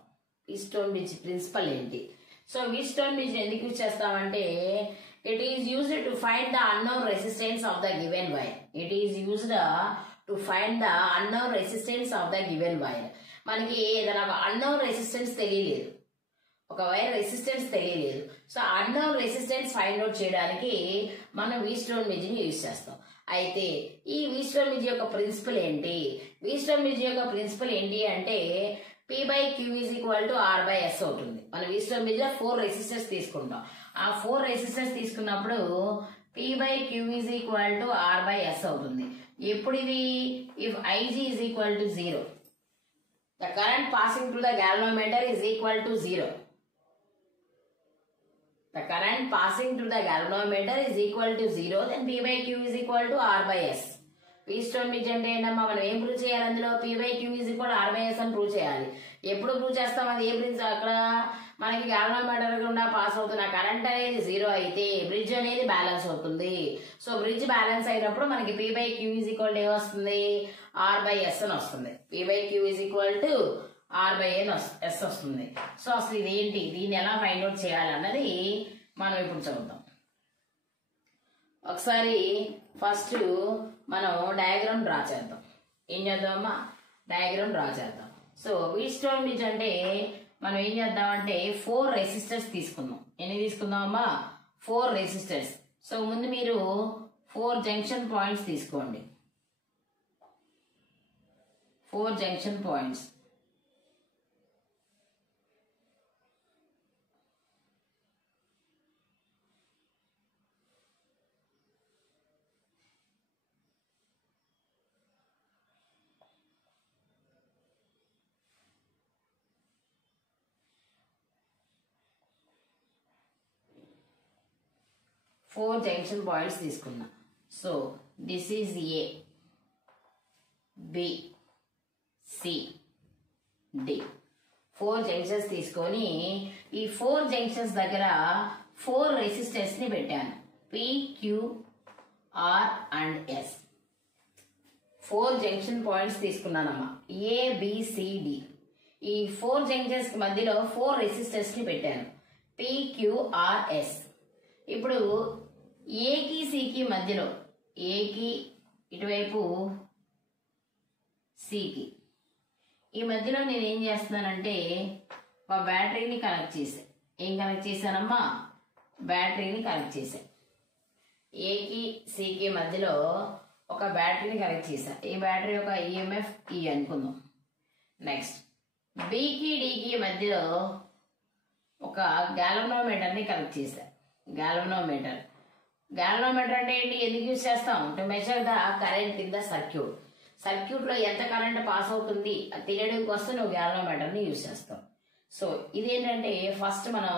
వీట్స్టోన్ బ్రిడ్జ్ ప్రిన్సిపల్ ఏంటి? సో వీట్స్టోన్ బ్రిడ్జ్ ని ఎందుకు యూజ్ చేస్తామంటే it is used to find the unknown resistance of the given wire. మనకి ఏదైనా ఒక అన్నోన్ రెసిస్టెన్స్ తెలియలేదు, ఒక వైర్ రెసిస్టెన్స్ తెలియలేదు. So unknown resistance find out చేయడానికి మనం వీట్స్టోన్ బ్రిడ్జ్ ని యూజ్ చేస్తాం. అయితే ఈ వీట్స్టోన్ బ్రిడ్జ్ యొక్క ప్రిన్సిపల్ ఏంటి? వీట్స్టోన్ బ్రిడ్జ్ యొక్క ప్రిన్సిపల్ ఏంటి అంటే P/Q = R/S అవుతుంది. మనం వీట్స్టోన్ బ్రిడ్జ్ లో 4 రెసిస్టర్స్ తీసుకుంటాం. ఆ 4 రెసిస్టర్స్ తీసుకున్నప్పుడు P/Q = R/S అవుతుంది. ఎప్పుడు ఇది? If Ig = 0, the current passing through the galvanometer is equal to 0. The current passing through the galvanometer is equal to 0, then P/Q = R/S. Wheatstone bridge అంటే ఏంటమ్మా? మనం ఏం ప్రూవ్ చేయాలి? అందులో P/Q = R/S అని ప్రూవ్ చేయాలి. ఎప్పుడు ప్రూవ్ చేస్తాం? అది ఏ బ్రిడ్జ్? అక్కడ మనకి గాల్వనోమీటర్ గుండా పాస్ అవుతున్న కరెంట్ అనేది 0 అయితే బ్రిడ్జ్ అనేది బ్యాలెన్స్ అవుతుంది. సో బ్రిడ్జ్ బ్యాలెన్స్ అయినప్పుడు మనకి P/Q = ఏమొస్తుంది? R/S అని వస్తుంది. P/Q = R/S వస్తుంది. సో అసలు ఇదేంటి, దీన్ని ఎలా ఫైండ్ అవుట్ చేయాలి అన్నది మనం ఇప్పుడు చూద్దాం. ఒకసారి ఫస్ట్ మనం డయాగ్రామ్ డ్రా చేద్దాం. ఏం చేద్దామమ్మా? డయాగ్రామ్ డ్రా చేద్దాం. సో వీట్స్టోన్ బ్రిడ్జ్ అంటే మనం ఏం చేద్దామంటే 4 రెసిస్టర్స్ తీసుకుందాం. ఎన్ని తీసుకుందామమ్మా? 4 రెసిస్టర్స్. సో ముందు మీరు 4 జంక్షన్ పాయింట్స్ తీసుకోండి. 4 junction points. Four junction points తీసుకున్నా. So this is A, B, C, D. 4 junctions తీసుకొని ఈ 4 జంక్షన్స్ దగ్గర 4 రెసిస్టెన్స్ ని పెట్టాను. P, Q, R and S. 4 junction points తీసుకున్నానమ్మా. A, B, C, D. ఈ 4 జంక్షన్స్ కి మధ్యలో 4 రెసిస్టర్స్ ని పెట్టాను, PQRS. ఇప్పుడు ఏకి సికి మధ్యలో, ఏకి ఇటువైపు సికి ఈ మధ్యలో నేను ఏం చేస్తున్నానంటే ఒక బ్యాటరీని కనెక్ట్ చేశాను. ఏం కనెక్ట్ చేశానమ్మా? బ్యాటరీని కనెక్ట్ చేశాను. ఏకి సికి మధ్యలో ఒక బ్యాటరీని కనెక్ట్ చేశాను. ఈ బ్యాటరీ యొక్క EMF E అనుకుందాం. నెక్స్ట్ బికి డికి మధ్యలో ఒక గ్యాల్వనోమీటర్ని కనెక్ట్ చేశాను. గ్యాల్వనోమీటర్ అంటే ఏంటి? ఎందుకు యూజ్ చేస్తాం? To measure the current in the circuit. Circuit లో ఎంత కరెంట్ పాస్ అవుతుంది అది తెలియడం కోసం నువ్వు గ్యాల్వనోమీటర్ ని యూజ్ చేస్తావు. సో ఇదేంటంటే ఫస్ట్ మనం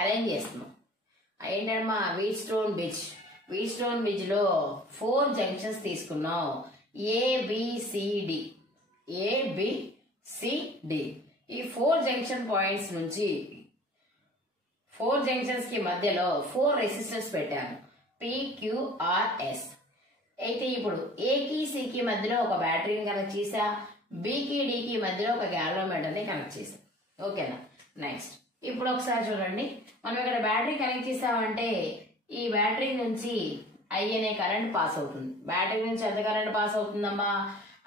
అరేంజ్ చేస్తున్నాం. ఏంటమ్మా? వీట్ స్టోన్ బ్రిడ్జ్ లో 4 జంక్షన్స్ తీసుకున్నాం, ABCD. ఈ 4 జంక్షన్ పాయింట్స్ నుంచి 4 జంక్షన్స్ కి మధ్యలో 4 రెసిస్టర్స్ పెట్టాను, PQRS. అయితే ఇప్పుడు ఏకి సికి మధ్యలో ఒక బ్యాటరీని కనెక్ట్ చేసా, బికి డికి మధ్యలో ఒక గ్యాల్వనోమీటర్ ని కనెక్ట్ చేసా. ఓకేనా? నెక్స్ట్ ఇప్పుడు ఒకసారి చూడండి, మనం ఇక్కడ బ్యాటరీ కనెక్ట్ చేసామంటే ఈ బ్యాటరీ నుంచి I అనే కరెంట్ పాస్ అవుతుంది. బ్యాటరీ నుంచి ఎంత కరెంట్ పాస్ అవుతుందమ్మా?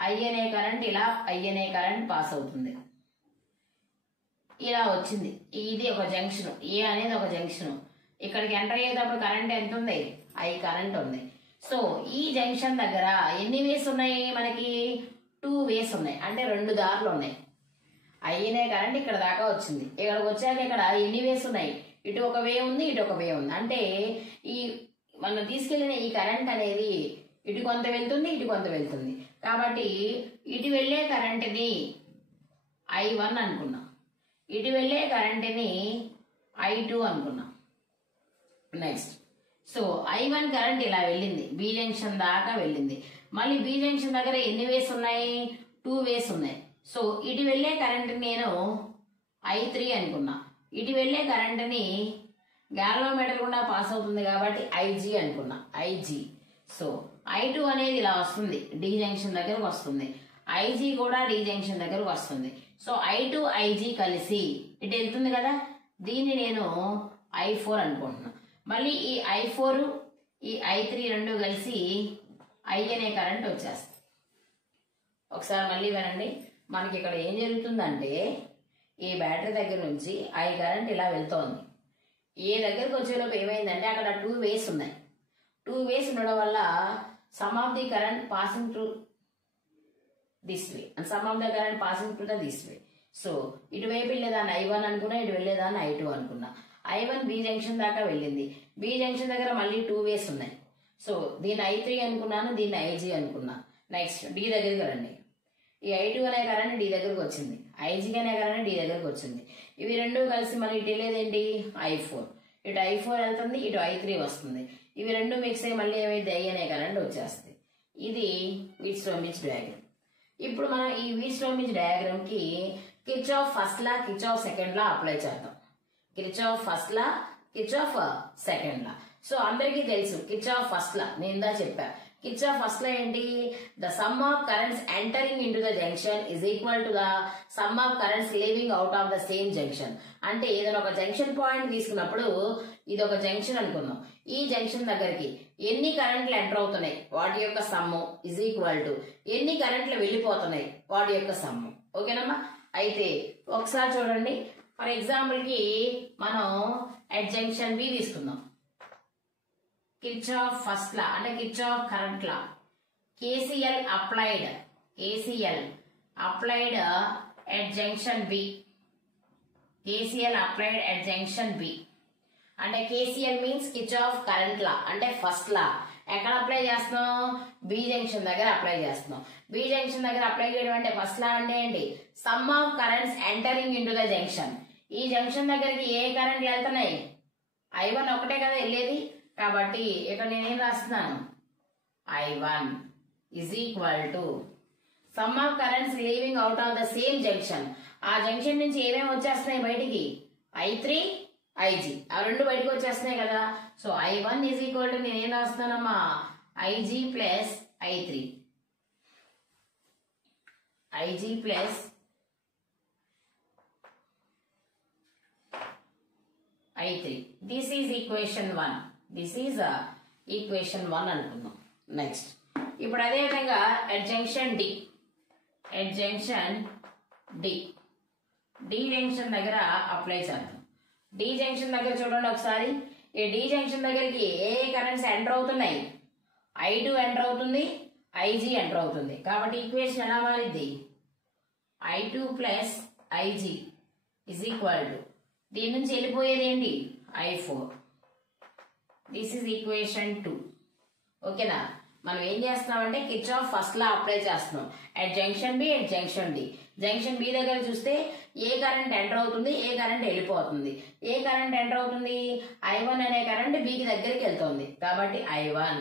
I అనే కరెంట్ ఇలా I అనే కరెంట్ పాస్ అవుతుంది. ఇలా వచ్చింది. ఇది ఒక జంక్షన్, ఏ అనేది ఒక జంక్షన్. ఇక్కడికి ఎంటర్ అయ్యేటప్పుడు కరెంట్ ఎంత ఉంది? I కరెంట్ ఉంది. సో ఈ జంక్షన్ దగ్గర ఎన్ని వేస్ ఉన్నాయి? మనకి 2 వేస్ ఉన్నాయి, అంటే 2 దారులు ఉన్నాయి. I అనే కరెంట్ ఇక్కడ దాకా వచ్చింది. ఇక్కడికి వచ్చాక ఇక్కడ ఎన్ని వేస్ ఉన్నాయి? ఇటు ఒక వే ఉంది, ఇటు ఒక వే ఉంది. అంటే ఈ మనం తీసుకెళ్లిన ఈ కరెంట్ అనేది ఇటు కొంత వెళ్తుంది, ఇటు కొంత వెళ్తుంది. కాబట్టి ఇటు వెళ్లే కరెంట్ని I1 అనుకున్నాం, ఇటు వెళ్లే కరెంట్ని I2 అనుకున్నాం. నెక్స్ట్ సో I1 కరెంట్ ఇలా వెళ్ళింది, బి జంక్షన్ దాకా వెళ్ళింది. మళ్ళీ బి జంక్షన్ దగ్గర ఎన్ని వేస్ ఉన్నాయి? 2 వేస్ ఉన్నాయి. సో ఇటు వెళ్లే కరెంట్ నేను I3 అనుకున్నా, ఇటు వెళ్లే కరెంట్ని గ్యాల్వనోమీటర్ గుండా పాస్ అవుతుంది కాబట్టి IG అనుకున్నా, IG. సో I2 అనేది ఇలా వస్తుంది, డి జంక్షన్ దగ్గరకు వస్తుంది. IG కూడా డి జంక్షన్ దగ్గరకు వస్తుంది. సో I2 IG కలిసి ఇటు వెళ్తుంది కదా, దీన్ని నేను I4 అనుకుంటున్నా. మళ్ళీ ఈ I4 ఈ I3 రెండు కలిసి I అనే కరెంట్ వచ్చేస్తుంది. ఒకసారి మళ్ళీ వినండి, మనకి ఇక్కడ ఏం జరుగుతుందంటే ఈ బ్యాటరీ దగ్గర నుంచి I కరెంట్ ఇలా వెళ్తోంది. ఏ దగ్గరకు వచ్చేలోపు ఏమైందంటే అక్కడ 2 వేస్ ఉన్నాయి. 2 వేస్ ఉండడం వల్ల some of the current passing to this way and some of the current passing to the this way. So ఇటువైపు వెళ్ళేదాన్ని I1 అనుకున్నా, ఇటు వెళ్ళేదాన్ని I2 అనుకున్నా. I1 బి జంక్షన్ దాకా వెళ్ళింది. బి జంక్షన్ దగ్గర మళ్ళీ 2 వేస్ ఉన్నాయి. సో దీన్ని I3 అనుకున్నాను, దీన్ని IG అనుకున్నా. నెక్స్ట్ డి దగ్గరికి రండి. ఈ I2 అనే కరెంట్ డి దగ్గరకు వచ్చింది, IG అనే కరెంట్ డి దగ్గరకు వచ్చింది. ఇవి రెండు కలిసి మనం ఇటు వెళ్ళేదేంటి? I4. ఇటు I4 వెళ్తుంది, ఇటు I3 వస్తుంది. ఇవి రెండు మిక్స్ అయ్యి మళ్ళీ ఏమైతే I అనే కరెంట్ వచ్చేస్తుంది. ఇది వీట్స్టోన్ బ్రిడ్జ్ డయాగ్రామ్. ఇప్పుడు మనం ఈ వీట్స్టోన్ బ్రిడ్జ్ డయాగ్రామ్ కి Kirchhoff first law, Kirchhoff second law apply చేద్దాం. Kirchhoff first law, Kirchhoff second లా. సో అందరికీ తెలుసు కిర్చాఫ్ ఫస్ట్ లా, నేను ఇందా చెప్పా. కిర్చాఫ్ ఫస్ట్ లా ఏంటి? The sum of currents entering into the junction is equal to the sum of currents leaving out of the same junction. అంటే ఏదైనా ఒక junction point తీసుకున్నప్పుడు ఇది ఒక జంక్షన్ అనుకుందాం. ఈ జంక్షన్ దగ్గరికి ఎన్ని కరెంట్లు ఎంటర్ అవుతున్నాయి వాటి యొక్క సమ్ము ఇజ్ ఈక్వల్ టు ఎన్ని కరెంట్లు వెళ్ళిపోతున్నాయి వాటి యొక్క సమ్ము. ఓకేనమ్మా? అయితే ఒకసారి చూడండి, ఫర్ ఎగ్జాంపుల్ కి మనం అట్ జంక్షన్ బి తీసుకుందాం. కిర్చాఫ్ ఫస్ట్ లా అంటే Kirchhoff current law, KCL applied at junction B. KCL applied at junction B. అంటే KCL మీన్స్ కిర్చాఫ్ కరెంట్ లా అంటే ఫస్ట్ లా. ఎక్కడ అప్లై చేస్తున్నాం? బి జంక్షన్ దగ్గర అప్లై చేస్తున్నాం. బి జంక్షన్ దగ్గర అప్లై చేయడం అంటే ఫస్ట్ లా అంటే ఏంటి? Some of currents entering into the junction. ఈ జంక్షన్ దగ్గరికి ఏ కరెంట్లు వెళ్తున్నాయి? I1 ఒకటే కదా వెళ్ళేది. కాబట్టి ఇక్కడ నేనేం రాస్తున్నాను? I1 is equal to sum of currents leaving out of the same junction. ఆ జంక్షన్ నుంచి ఏమేమి వచ్చేస్తున్నాయి బయటికి? I3, IG. ఆ రెండు బయటకు వచ్చేస్తున్నాయి కదా. So I1 is equal to నేనేం రాస్తున్నానమ్మా? IG plus I3. IG plus I3. This is equation 1. This is equation 1 అనుకుందాం. నెక్స్ట్ ఇప్పుడు అదే విధంగా at junction D జంక్షన్ దగ్గర అప్లై చేద్దాం. డి జంక్షన్ దగ్గర చూడండి ఒకసారి. ఈ డి జంక్షన్ దగ్గరికి ఏ కరెంట్స్ ఎంటర్ అవుతున్నాయి? I2 ఎంటర్ అవుతుంది, IG ఎంటర్ అవుతుంది. కాబట్టి ఈక్వేషన్ ఎలా మారిద్ది? I2 plus IG is equal to, దీని నుంచి వెళ్ళిపోయేది ఏంటి? I4. This is equation 2. ఓకేనా? మనం ఏం చేస్తున్నామంటే కిర్చాఫ్ ఫస్ట్ లా అప్లై చేస్తున్నాం. At junction B, at junction D. Junction B దగ్గర చూస్తే ఏ కరెంట్ ఎంటర్ అవుతుంది, ఏ కరెంట్ వెళ్ళిపోతుంది. ఏ కరెంట్ ఎంటర్ అవుతుంది? I1 అనే కరెంట్ బికి దగ్గరికి వెళ్తుంది. కాబట్టి I1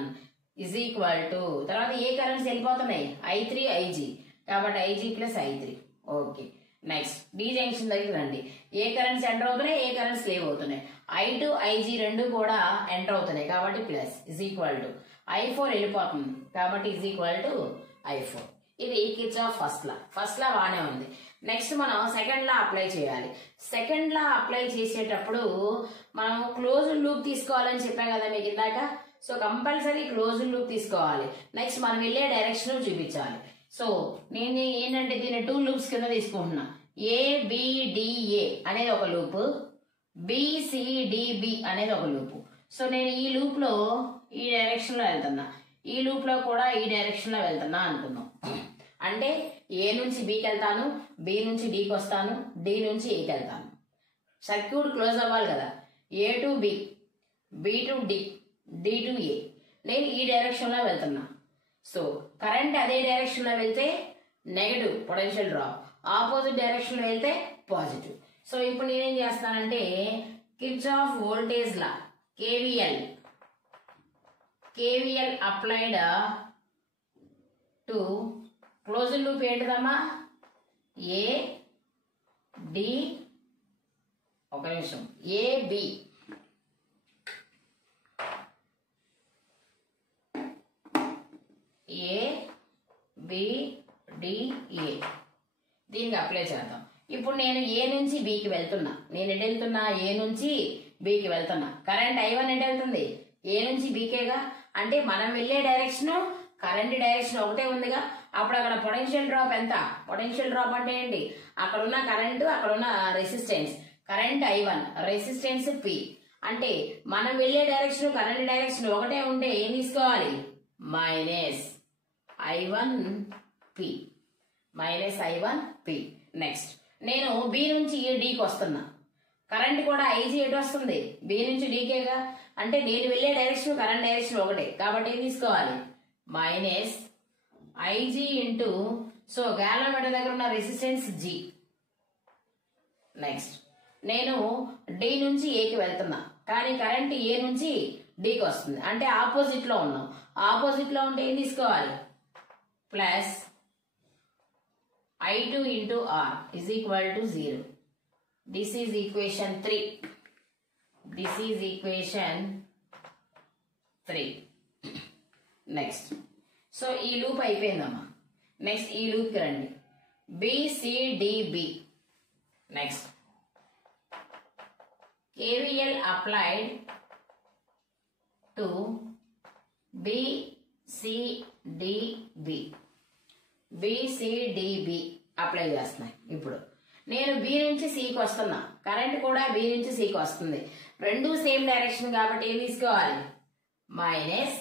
ఇజ్ ఈక్వల్ టు, తర్వాత ఏ కరెంట్స్ వెళ్ళిపోతున్నాయి? I3, IG. కాబట్టి IG plus I3. Okay. Next D junction దగ్గర రండి. ఏ కరెంట్స్ ఎంటర్ అవుతున్నాయి, ఏ కరెంట్స్ లీవ్ అవుతున్నాయి? I2, IG రెండు కూడా ఎంటర్ అవుతున్నాయి. కాబట్టి plus is equal to I4 వెళ్ళిపోతుంది. కాబట్టి ఇజ్ ఈక్వల్ టు I4. ఇది కిర్చాఫ్ ఫస్ట్ లా బాగానే ఉంది. నెక్స్ట్ మనం సెకండ్ లా అప్లై చేయాలి. సెకండ్ లా అప్లై చేసేటప్పుడు మనం క్లోజ్డ్ లూప్ తీసుకోవాలని చెప్పాం కదా మీకు ఇందాక. సో కంపల్సరీ క్లోజ్డ్ లూప్ తీసుకోవాలి. నెక్స్ట్ మనం వెళ్ళే డైరెక్షన్ చూపించాలి. సో నేను ఏంటంటే దీన్ని 2 లూప్స్ కింద తీసుకుంటున్నా. ABDA అనేది ఒక లూప్, BCDB అనేది ఒక లూప్. సో నేను ఈ లూప్ లో ఈ డైరెక్షన్ లో వెళ్తున్నా, ఈ లూప్ లో కూడా ఈ డైరెక్షన్ లో వెళ్తున్నా అనుకుందాం. అంటే ఏ నుంచి బికి వెళ్తాను, బి నుంచి డికి వస్తాను, డి నుంచి ఏకి వెళ్తాను. సర్క్యూట్ క్లోజ్ అవ్వాలి కదా. A to B, B to D, D to A. నేను ఈ డైరెక్షన్ లో వెళ్తున్నా. సో కరెంట్ అదే డైరెక్షన్ లో వెళ్తే negative potential drop, opposite direction లో వెళ్తే పాజిటివ్. సో ఇప్పుడు నేనేం చేస్తానంటే Kirchhoff voltage law KVL applied to closed loop ఏంటిదమ్మా? ఏ డి, ఒక నిమిషం, AB ABDA దీనికి అప్లై చేద్దాం. ఇప్పుడు నేను ఏ నుంచి బికి వెళ్తున్నా. నేను ఎటు వెళ్తున్నా? ఏ నుంచి బికి వెళ్తున్నా. కరెంట్ I1 ఎటు వెళ్తుంది? ఏ నుంచి బీకేగా. అంటే మనం వెళ్ళే డైరెక్షన్, కరెంట్ డైరెక్షన్ ఒకటే ఉందిగా. అప్పుడు అక్కడ పొటెన్షియల్ డ్రాప్ ఎంత? పొటెన్షియల్ డ్రాప్ అంటే ఏంటి? అక్కడ ఉన్న కరెంటు, అక్కడ ఉన్న resistance. Current I1, resistance P. అంటే మనం వెళ్ళే డైరెక్షన్, కరెంట్ డైరెక్షన్ ఒకటే ఉంటే ఏం తీసుకోవాలి? Minus I1P. నెక్స్ట్ నేను బి నుంచి డికి వస్తున్నా. కరెంట్ కూడా IG ఎటు వస్తుంది? బి నుంచి డీకేగా. అంటే నేను వెళ్ళే డైరెక్షన్, కరెంట్ డైరెక్షన్ ఒకటే. కాబట్టి ఏం తీసుకోవాలి? మైనస్ IG ఇంటూ, సో గ్యాలోమీటర్ దగ్గర ఉన్న రెసిస్టెన్స్ G. నెక్స్ట్ నేను డి నుంచి ఏకి వెళ్తున్నా, కానీ కరెంట్ ఏ నుంచి డికి వస్తుంది. అంటే ఆపోజిట్ లో ఉన్నాం. ఆపోజిట్ లో ఉంటే ఏం తీసుకోవాలి? Plus I2 into R is equal to 0. This is equation 3. Next so ఈ లూప్ అయిపోయిందమ్మా. నెక్స్ట్ ఈ లూప్కి రండి. BCDB. Next KVL applied to BCDB apply చేస్తున్నాయి. ఇప్పుడు నేను బి నుంచి సికి వస్తున్నా. కరెంట్ కూడా బి నుంచి సికి వస్తుంది. రెండు సేమ్ డైరెక్షన్ కాబట్టి ఏం తీసుకోవాలి? మైనస్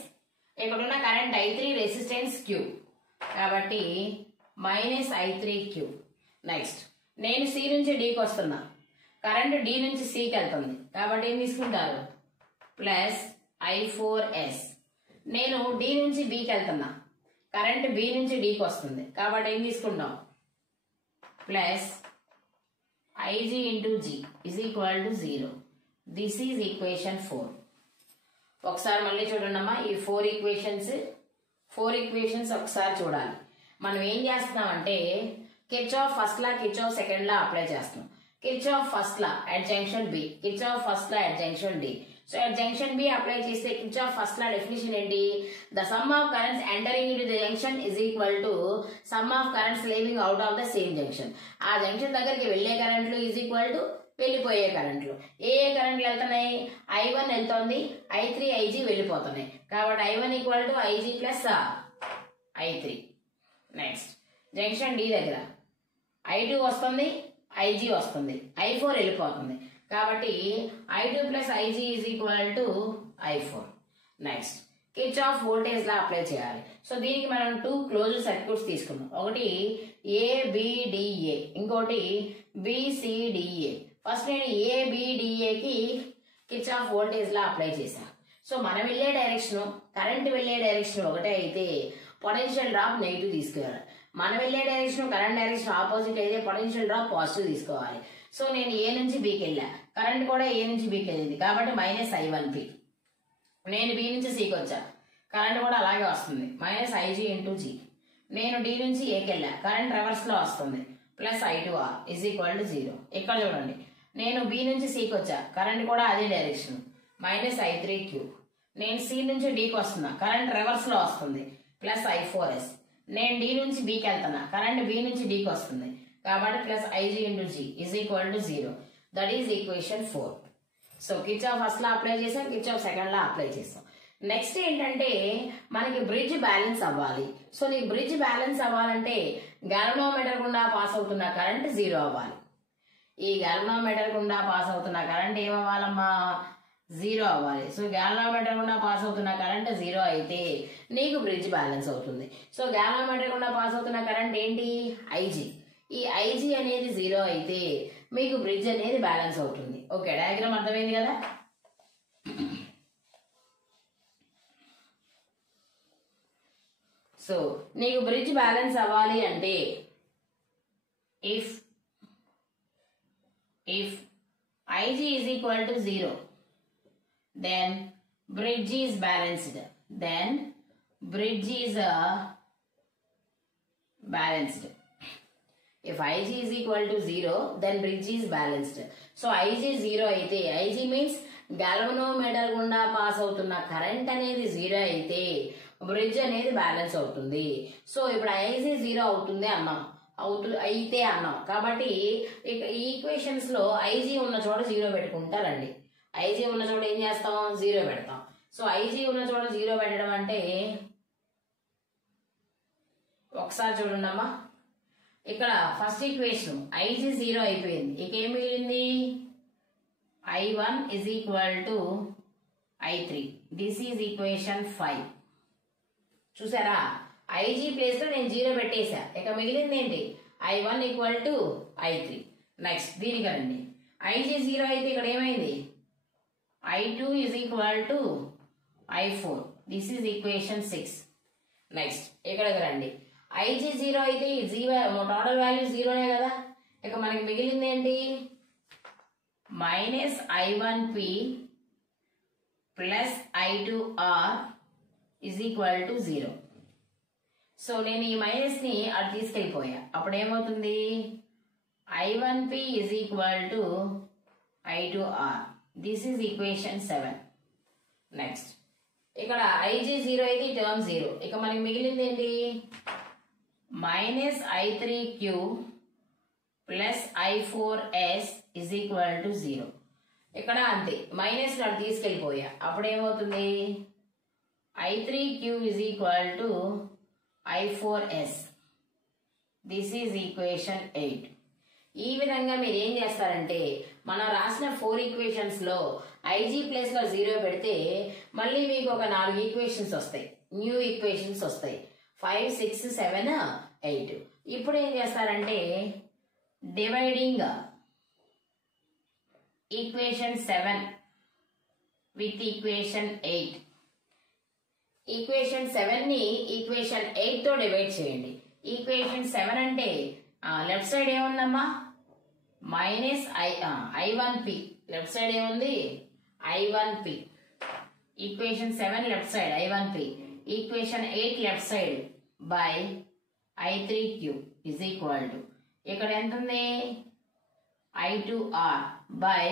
ఇక్కడున్న కరెంట్ I3, రెసిస్టెన్స్ Q. కాబట్టి మైనస్ I3Q. నెక్స్ట్ నేను సి నుంచి డికి వస్తున్నా. కరెంట్ డి నుంచి సికి వెళ్తుంది. కాబట్టి ఏం తీసుకుంటారు? Plus I4S. నేను డి నుంచి బికి వెళ్తున్నా. కరెంట్ బి నుంచి డికి వస్తుంది. కాబట్టి ఏం తీసుకుంటాం? Plus IG into G is equal to 0. This is equation 4. ఒకసారి మళ్ళీ చూడండి అమ్మా. ఈ 4 ఈక్వేషన్స్ ఒకసారి చూడాలి. మనం ఏం చేస్తున్నామంటే Kirchhoff first law, Kirchhoff second law apply చేస్తున్నాం. Kirchhoff first law at junction B, Kirchhoff first law at junction D. So at junction B apply చేస్తే కిర్చాఫ్ ఫస్ట్ లా డెఫినిషన్ ఏంటి? The sum of currents entering into the junction is equal to sum of currents leaving out of the same junction. ఆ junction దగ్గరికి వెళ్లే కరెంట్లు is equal to వెళ్ళిపోయే కరెంట్లు. ఏ కరెంట్లు వెళ్తున్నాయి? I1 వెళ్తోంది, I3 IG వెళ్ళిపోతున్నాయి. కాబట్టి I1 equal to IG plus I3. Next junction D దగ్గర I2 వస్తుంది, IG వస్తుంది, I4 వెళ్ళిపోతుంది. కాబట్టి I2 plus IG is equal to I4. Next Kirchhoff voltage law apply చేయాలి. సో దీనికి మనం 2 క్లోజ్డ్ సర్క్యూట్స్ తీసుకున్నాం. ఒకటి ABDA, ఇంకోటి BCDA. ఫస్ట్ నేను ABDAకి కిర్చాఫ్ వోల్టేజ్ లా అప్లై చేశాను. సో మనం వెళ్ళే డైరెక్షన్, కరెంట్ వెళ్ళే డైరెక్షన్ ఒకటే అయితే పొటెన్షియల్ డ్రాప్ నెగిటివ్ తీసుకురావాలి. మనం వెళ్ళే డైరెక్షన్, కరెంట్ డైరెక్షన్ ఆపోజిట్ అయితే పొటెన్షియల్ డ్రాప్ పాజిటివ్ తీసుకోవాలి. సో నేను A నుంచి Bకి వెళ్ళా, కరెంట్ కూడా A నుంచి Bకి వెళ్ళింది కాబట్టి -I1P. నేను B నుంచి Cకి వచ్చా, కరెంట్ కూడా అలాగే వస్తుంది -IG ఇంటూ G. నేను D నుంచి Aకి వెళ్ళా, కరెంట్ రివర్స్ లో వస్తుంది +I2R ఈజ్ ఈక్వల్ టు 0. ఇక్కడ చూడండి, నేను B నుంచి Cకి వచ్చా, కరెంట్ కూడా అదే డైరెక్షన్ -I3Q. నేను C నుంచి Dకి వస్తున్నా, కరెంట్ రివర్స్ లో వస్తుంది +I4S. నేను D నుంచి Bకి వెళ్తున్నా, కరెంట్ B నుంచి Dకి వస్తుంది కాబట్టి +IG into G is equal to 0. That is equation 4. So Kirchhoff first law apply చేసాం, కిర్చాఫ్ సెకండ్ లా అప్లై చేసాం. నెక్స్ట్ ఏంటంటే మనకి బ్రిడ్జ్ బ్యాలెన్స్ అవ్వాలి. సో నీకు బ్రిడ్జ్ బ్యాలెన్స్ అవ్వాలంటే గాల్వనోమీటర్ గుండా పాస్ అవుతున్న కరెంట్ 0 అవ్వాలి. ఈ గాల్వనోమీటర్ గుండా పాస్ అవుతున్న కరెంట్ ఏమవ్వాలమ్మా? 0 అవ్వాలి. సో గాల్వనోమీటర్ గుండా పాస్ అవుతున్న కరెంట్ 0 అయితే నీకు బ్రిడ్జ్ బ్యాలెన్స్ అవుతుంది. సో గాల్వనోమీటర్ గుండా పాస్ అవుతున్న కరెంట్ ఏంటి? IG. ఈ IG అనేది 0 అయితే మీకు బ్రిడ్జ్ అనేది బ్యాలెన్స్ అవుతుంది. ఓకే, డయాగ్రామ్ అర్థమైంది కదా? సో నీకు బ్రిడ్జ్ బ్యాలెన్స్ అవ్వాలి అంటే if IG is equal to 0, then bridge is balanced. Balanced. If IG is equal to 0, then bridge is balanced. So IG 0 అయితే, IG means గాల్వనోమీటర్ గుండా pass అవుతున్న current అనేది 0 అయితే బ్రిడ్జ్ అనేది బ్యాలెన్స్ అవుతుంది. సో ఇప్పుడు IG 0 అవుతుంది అన్నాం, అయితే అన్నాం కాబట్టి ఈ ఈక్వేషన్స్ లో IG ఉన్న చోట 0 పెట్టుకుంటారండి. IG ఉన్న చోట ఏం చేస్తాం? 0 పెడతాం. సో IG ఉన్న చోట 0 పెట్టడం అంటే ఒకసారి చూడండి అమ్మా, ఇక్కడ ఫస్ట్ ఈక్వేషన్ IG 0 అయిపోయింది, ఇక ఏం మిగిలింది? I1 is equal to I3. This is equation 5. చూసారా, IG ప్లేస్ లో నేను 0 పెట్టేశా, ఇక మిగిలింది ఏంటి? I1 equal to I3. Next దీనికి రండి, IG 0 అయితే ఇక్కడ ఏమైంది? I2 is equal to I4. This is equation 6. Next ఇక్కడికి రండి, IG 0 అయితే ఈ టోటల్ వాల్యూ 0నే కదా, ఇక మనకి మిగిలింది ఏంటి? -I1P plus I2R is equal to 0. So నేను ఈ మైనస్ ని అటు తీసుకెళ్ళిపోయా, అప్పుడు ఏమవుతుంది? I1P is equal to I2R. This is equation 7. Next ఇక్కడ IG 0 అయితే ఈ టర్మ్ 0, ఇక మనకి మిగిలింది ఏంటి? -I3Q plus I4S is equal to 0. ఇక్కడ అంతే, మైనస్ అటు తీసుకెళ్ళిపోయా, అప్పుడు ఏమవుతుంది? I3Q is equal to I4S. This is equation 8. ఈ విధంగా మీరు ఏం చేస్తారంటే మనం రాసిన 4 ఈక్వేషన్స్ లో IG ప్లేస్ లో 0 పెడితే మళ్ళీ మీకు ఒక 4 ఈక్వేషన్స్ వస్తాయి, న్యూ ఈక్వేషన్స్ వస్తాయి, 5, 6, 7, 8. ఇప్పుడు ఏం చేస్తారంటే dividing equation 7 with equation 8. Equation 7 ని ఈక్వేషన్ 8 తో డివైడ్ చేయండి. ఈక్వేషన్ 7 అంటే లెఫ్ట్ సైడ్ ఏముందమ్మా? -I1P. లెఫ్ట్ సైడ్ ఏముంది? I1P. Equation 7 left side I1P. Equation 8 left side by I3Q is equal to, ఇక్కడ ఎంత ఉంది? I2R by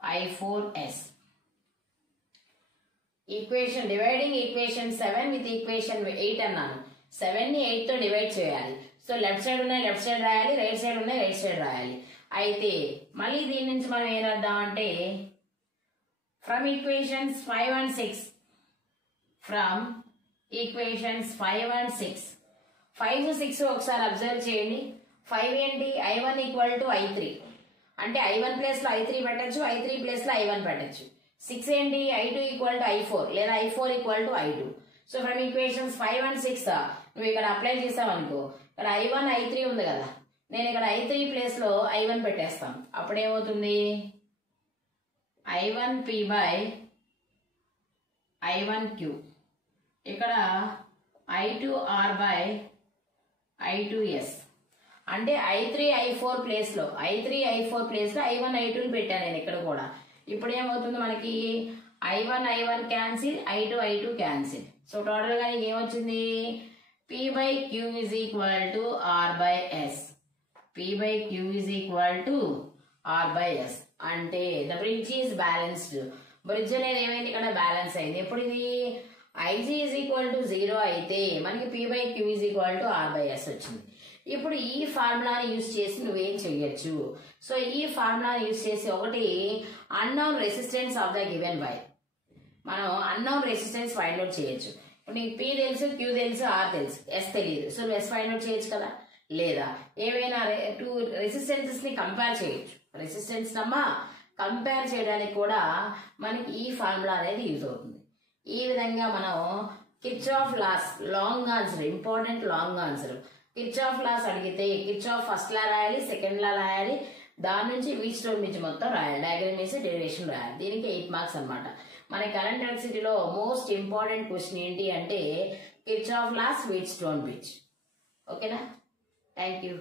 I4S. Equation dividing equation 7 with equation 8 అన్నాను. 7 ని 8 తో డివైడ్ చేయాలి. సో లెఫ్ట్ సైడ్ ఉన్నాయి లెఫ్ట్ సైడ్ రాయాలి, రైట్ సైడ్ ఉన్నాయి రైట్ సైడ్ రాయాలి. అయితే మళ్ళీ దీని నుంచి మనం ఏం రాద్దామంటే from equations 5 and 6 from equations 5 and 6 5 6 ఒకసారి అబ్జర్వ్ చేయండి. 5 ఏంటి I1 ఈక్వల్ టు I3 అంటే I1 ప్లేస్ లో I3 పెట్టచ్చు, I3 ప్లేస్ లో I1 పెట్టచ్చు. 6 ఏంటి I2 ఈక్వల్ టు I4 లేదా I4 equal to I2. So from equations 5 and 6 నువ్వు ఇక్కడ అప్లై చేసావు అనుకో, ఇక్కడ I1 I3 ఉంది కదా, నేను ఇక్కడ I3 ప్లేస్ లో I1 పెట్టేస్తాను. అప్పుడేమవుతుంది I1P బై I1Q, ఇక్కడ I2R బై I2S. అంటే I3 I4 ప్లేస్ లో I1 I2 పెట్టాను నేను ఇక్కడ కూడా. ఇప్పుడు ఏమవుతుంది మనకి I1 cancel, I2 cancel. So total గా నీకు ఏమొచ్చింది P by Q is equal to R by S. P by Q is equal to R by S. అంటే the bridge is balanced. Bridge అనేది ఏమైంది ఇక్కడ బ్యాలెన్స్ అయింది. ఎప్పుడు ఇది IG ఈజ్ ఈక్వల్ టు 0 అయితే మనకి P by Q is equal to R by S వచ్చింది. ఇప్పుడు ఈ ఫార్ములాని యూజ్ చేసి నువ్వేం చెయ్యొచ్చు. సో ఈ ఫార్ములాని యూజ్ చేసి ఒకటి unknown resistance of the given wire, మనం అన్నోన్ రెసిస్టెన్స్ ఫైండ్ అవుట్ చేయొచ్చు. ఇప్పుడు నీకు P తెలుసు, Q తెలుసు, R తెలుసు, S తెలియదు. సో నువ్వు S ఫైండ్ అవుట్ చేయొచ్చు కదా. లేదా ఏవైనా టూ రెసిస్టెన్సెస్ ని కంపేర్ చేయొచ్చు. రెసిస్టెన్స్ నమ్మా కంపేర్ చేయడానికి కూడా మనకి ఈ ఫార్ములా అనేది యూజ్ అవుతుంది. ఈ విధంగా మనం Kirchhoff laws long answer, important long answer, Kirchhoff laws అడిగితే కిర్చాఫ్ ఫస్ట్ లా రాయాలి, సెకండ్ లా రాయాలి, దాని నుంచి వీట్స్టోన్ నుంచి మొత్తం రాయాలి, డయాగ్రామ్ వేసి డెరివేషన్ రాయాలి. దీనికి 8 మార్క్స్ అనమాట. మన కరెంట్ ఎలక్ట్రిసిటీలో మోస్ట్ ఇంపార్టెంట్ క్వశ్చన్ ఏంటి అంటే కిర్చాఫ్ లాస్ వీట్స్టోన్ బ్రిడ్జ్. ఓకేనా? Thank you.